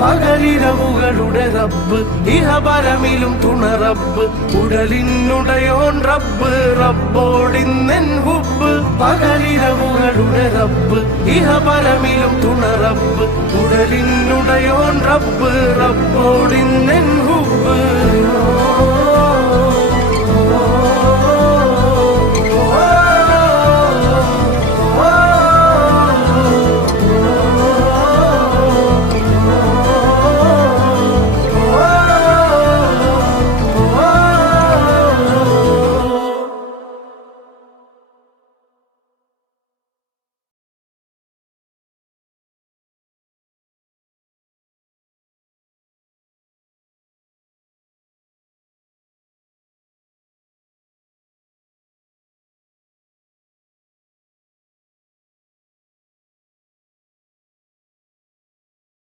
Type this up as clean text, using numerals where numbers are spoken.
പകലിരവുകളുടെ റബ്ബ് ഇഹപരമിലും തുണ റബ്ബ് ഉടലിനുടയോൻ റബ്ബ് റബ്ബോടിന്നെൻ ഹുബ് പകലിരവുകളുടെ റബ്ബ് ഇഹപരമിലും തുണ റബ്ബ് ഉടലിനുടയോൻ റബ്ബ് റബ്ബോടിന്നെൻ ഹുബ്